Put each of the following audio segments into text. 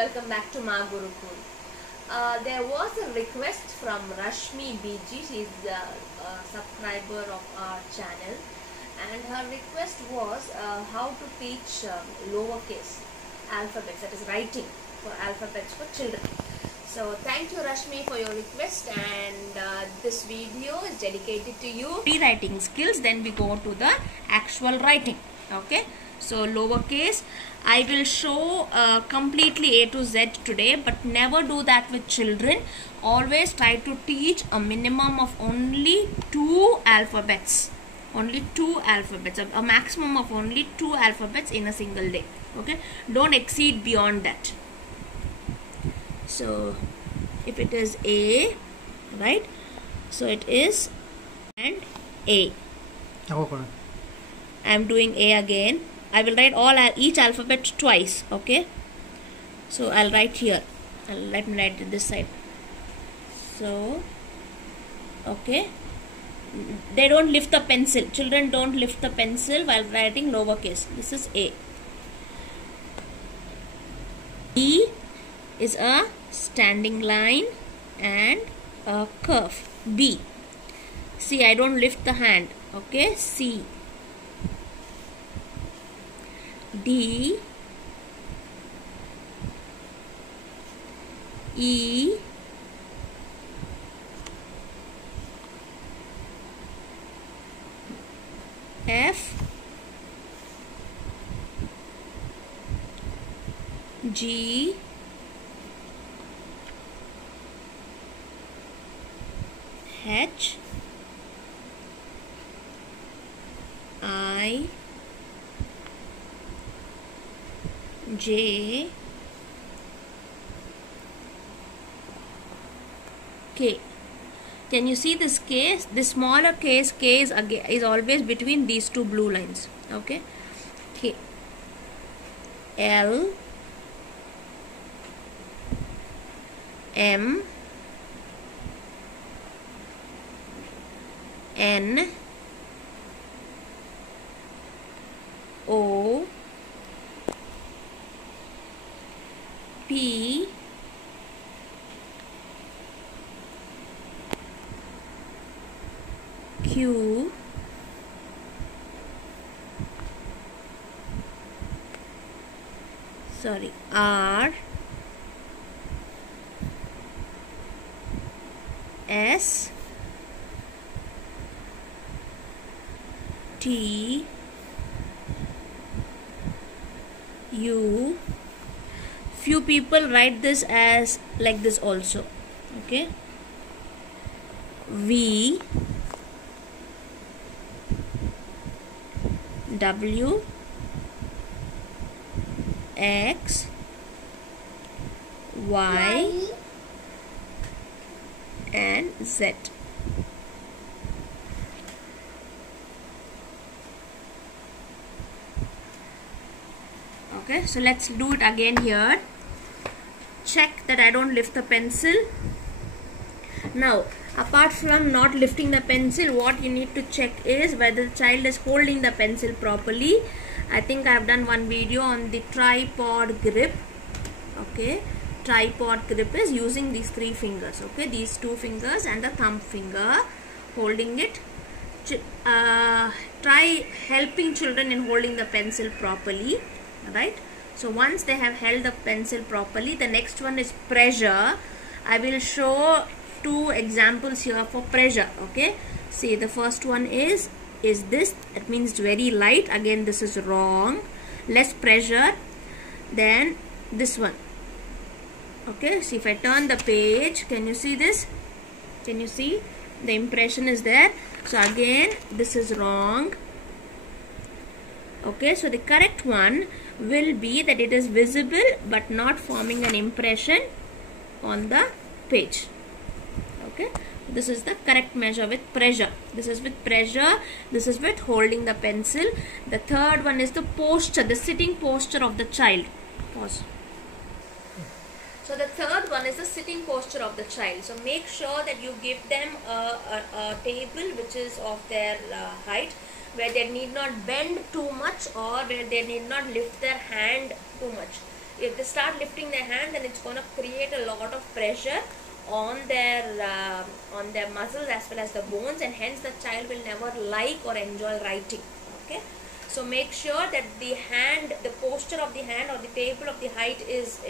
Welcome back to Ma Gurukul. There was a request from Rashmi BG. She is a subscriber of our channel, and her request was how to teach lowercase alphabets, that is writing for alphabets for children. So thank you, Rashmi, for your request, and this video is dedicated to you. Rewriting skills, then we go to the actual writing. Okay, so lowercase, I will show completely A to Z today, but never do that with children. Always try to teach a minimum of only 2 alphabets. Only 2 alphabets, a maximum of only 2 alphabets in a single day. Okay, don't exceed beyond that. So if it is A, right, so it is and A. I am doing A again. I will write each alphabet twice. Okay, so I'll write here. Let me write it this side. So okay, they don't lift the pencil. Children don't lift the pencil while writing lowercase. This is A. B is a standing line and a curve. B. C, I don't lift the hand. Okay, C. D, E, F, G, H, I, J, K. Can you see this case? The smaller case, K is always between these two blue lines. Okay, K, L, M, N, O, P, Q, R, S, T, U. Few people write this as like this also. Okay, V, W, X, Y, and Z. Okay, so let's do it again here. Check that I don't lift the pencil. Now, apart from not lifting the pencil, what you need to check is whether the child is holding the pencil properly. I think I have done one video on the tripod grip. Okay, tripod grip is using these 3 fingers. Okay, these 2 fingers and the thumb finger, holding it. Try helping children in holding the pencil properly. Right, so once they have held the pencil properly, the next one is pressure. I will show 2 examples here for pressure. Okay, see, the first one is this. It means very light. Again, this is wrong. Less pressure. Then this one. Okay, see, if I turn the page, can you see this? Can you see the impression is there? So again, this is wrong. Okay, so the correct one will be that it is visible but not forming an impression on the page. Okay, this is the correct measure with pressure. This is with pressure. This is with holding the pencil. The third one is the posture, the sitting posture of the child. Pause. So the third one is the sitting posture of the child. So make sure that you give them a table which is of their height, where they need not bend too much or where they need not lift their hand too much. if they start lifting their hand, then it's going to create a lot of pressure on their muscles as well as the bones, and hence the child will never like or enjoy writing. Okay, so make sure that the hand, the posture of the hand or the table of the height is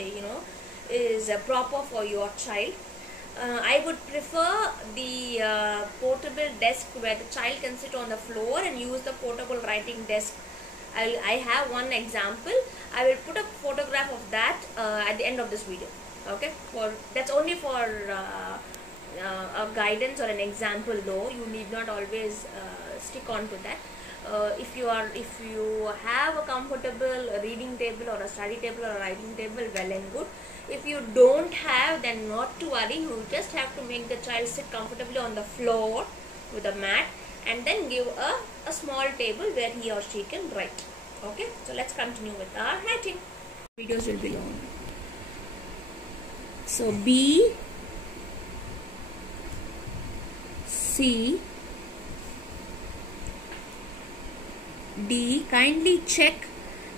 proper for your child. I would prefer the portable desk where the child can sit on the floor and use the portable writing desk. I have one example. I will put a photograph of that at the end of this video. Okay, that's only for a guidance or an example, though you need not always stick on to that. If you have a comfortable reading table or a study table or a writing table, well and good. If you don't have, then not to worry. You just have to make the child sit comfortably on the floor with a mat, and then give a small table where he or she can write. Okay, so let's continue with our writing. Videos will be long. So B, C, D. Kindly check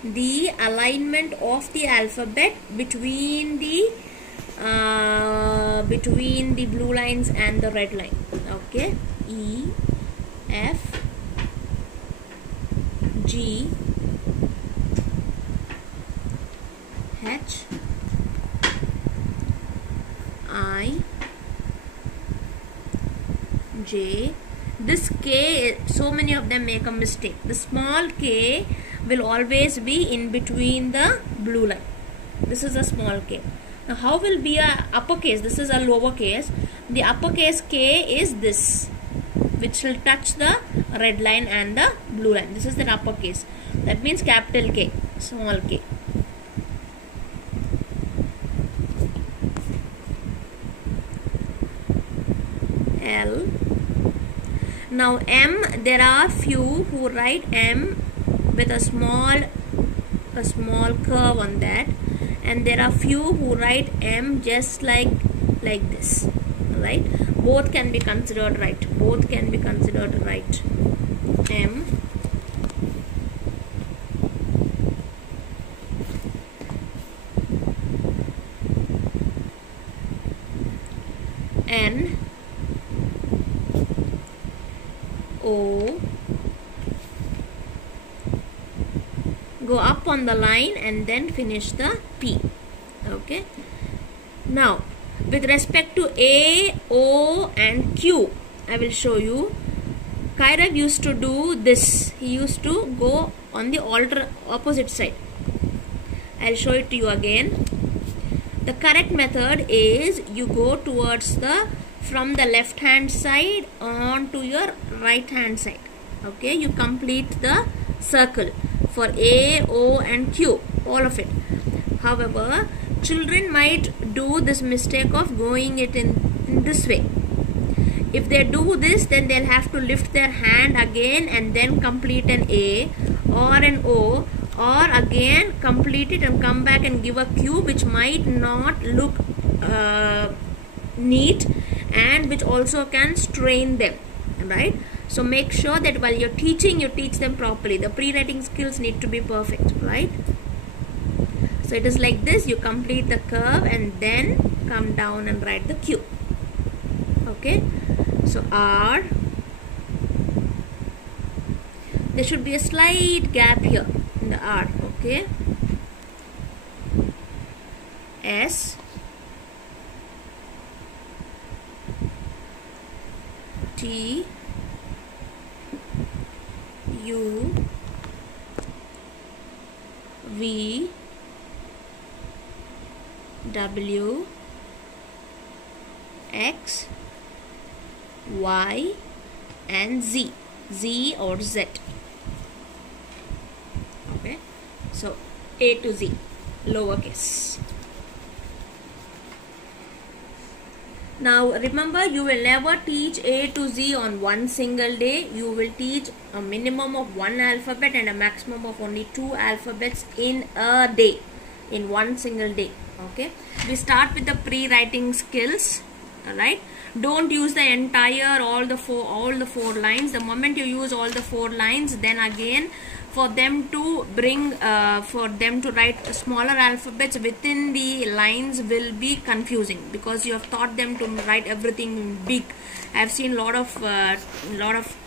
the alignment of the alphabet between the blue lines and the red line. Okay, E, F, G, H, I, J. This K, so many of them make a mistake. The small K will always be in between the blue line. This is a small K. Now how will be a uppercase? This is a lowercase. The uppercase K is this, which will touch the red line and the blue line. This is the uppercase. That means capital K, small K. L. Now M, there are few who write M with a small curve on that, and there are few who write M just like this. Right? Both can be considered right. Both can be considered right. M, N, O. Go up on the line and then finish the P. Okay. Now, with respect to A, O and Q, I will show you. Kairav used to do this. He used to go on the opposite side. I'll show it to you again. The correct method is you go towards from the left hand side on to your right hand side. Okay, you complete the circle for A, O and Q, all of it. However, children might do this mistake of going it in this way. If they do this, then they'll have to lift their hand again and then complete an A or an O, or again complete it and come back and give a Q, which might not look neat and which also can strain them, right? So make sure that while you're teaching, you teach them properly. The pre-writing skills need to be perfect, right? So it is like this. You complete the curve and then come down and write the Q. Okay, so R, there should be a slight gap here in the R. Okay, S, T, U, V, W, X, Y and Z. Z or Z. Okay, so A to Z, lowercase. Now remember, you will never teach A to Z on one single day. You will teach a minimum of one alphabet and a maximum of only 2 alphabets in a day, in one single day. Okay, we start with the pre-writing skills. Alright, don't use the entire all the four lines. The moment you use all the 4 lines, then again for them to for them to write smaller alphabets within the lines will be confusing, because you have taught them to write everything big. I've seen lot of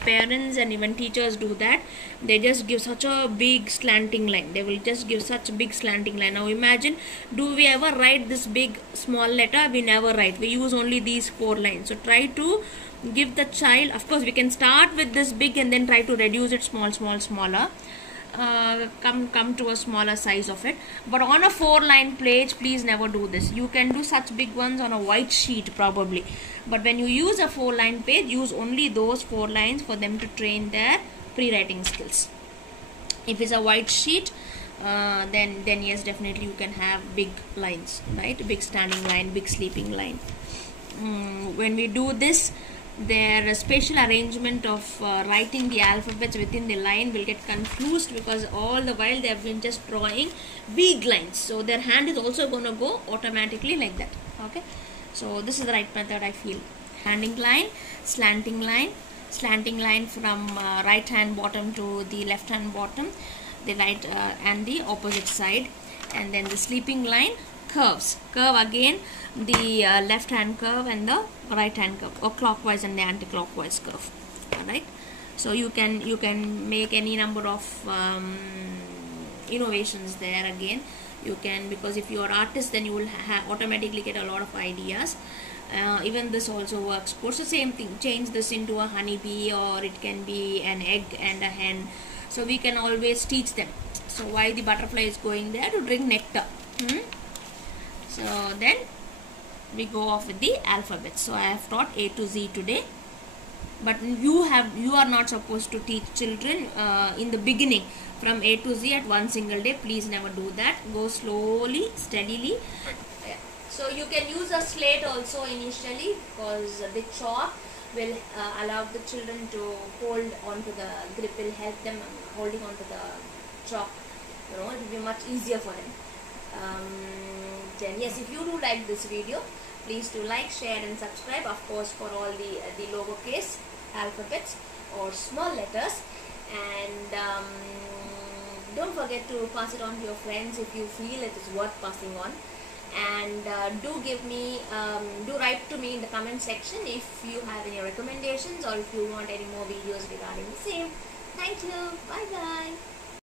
parents and even teachers do that. They just give such a big slanting line. They will just give such a big slanting line. Now imagine, do we ever write this big small letter? We never write. We use only these 4 lines. So try to give the child, of course we can start with this big and then try to reduce it smaller, come to a smaller size of it. But on a 4-line page, please never do this. You can do such big ones on a white sheet probably, but when you use a 4-line page, use only those 4 lines for them to train their pre-writing skills. If it's a white sheet, then yes, definitely you can have big lines, right? Big standing line, big sleeping line. When we do this, their spatial arrangement of writing the alphabets within the line will get confused, because all the while they have been just drawing big lines, so their hand is also going to go automatically like that. Okay, so this is the right method, I feel. Standing line, slanting line from right hand bottom to the left hand bottom, the right and the opposite side, and then the sleeping line, curve again, the left hand curve and the right hand curve, or clockwise and the anti-clockwise curve. Alright, so you can make any number of innovations there. Again, you can, because if you are artist, then you will automatically get a lot of ideas. Even this also works. So same thing, change this into a honeybee, or it can be an egg and a hen. So we can always teach them. So why the butterfly is going there? To drink nectar. So then we go off with the alphabet. So I have taught A to Z today, but you are not supposed to teach children in the beginning from A to Z at one single day. Please never do that. Go slowly, steadily. So you can use a slate also initially, because the chalk will allow the children to hold onto the grip, will help them holding onto the chalk. It will be much easier for them. Then yes, if you do like this video, please do like, share and subscribe, of course, for all the lowercase alphabets or small letters. And don't forget to pass it on to your friends if you feel it is worth passing on. And do write to me in the comment section if you have any recommendations, or if you want any more videos regarding the same. Thank you. Bye bye.